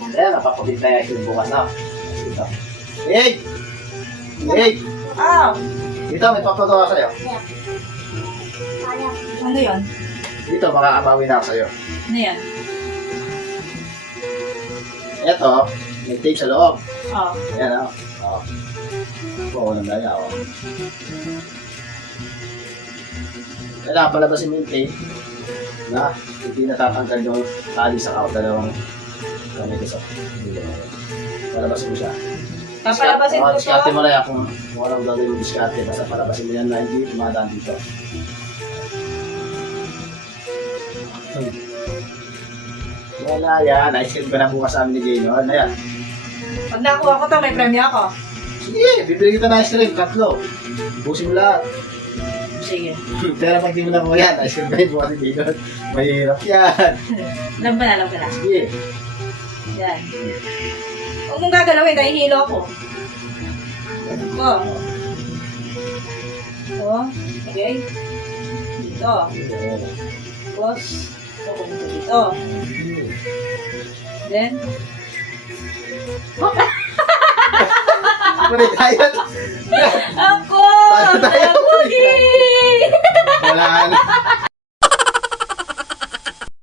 Ayan, napapabit na yung ice bukas na. Dito. Hey! Hey! Ah! Dito, may papagawa sa'yo. Ano yun? Dito, makakabawi na ako sa'yo. Ano yan? Ito, may tape sa loob. Oh. Ayan, oh. Oo, ng daya, oh. Kailangan palabasin mo yung tape na hindi natatanggal yung tali sa dalawang gamit sa palabasin mo siya. Papalabasin ko to? Diskarte mo na yan kung anong gagawin mo diskarte. Basta palabasin mo yan na hindi tumadaan dito. Wala yan. Naisip ko na bukas sa amin ni Jane. Ano yan? Pag nakuha ko to, may premyo ako. Sige, bibili kita ng ice cream. 3. Busin mo lahat. Sige. Pero pag di mo na mo yan, ice cream kayo bukas ni Jane. Mahirap yan. Alam ka na, alam ka na. Sige. Yan. Huwag mong gagalawin, dahil hilo ako. Ito. Ito. Okay. Dito. Tapos, ito pumunta dito. Then, Kulit tayo.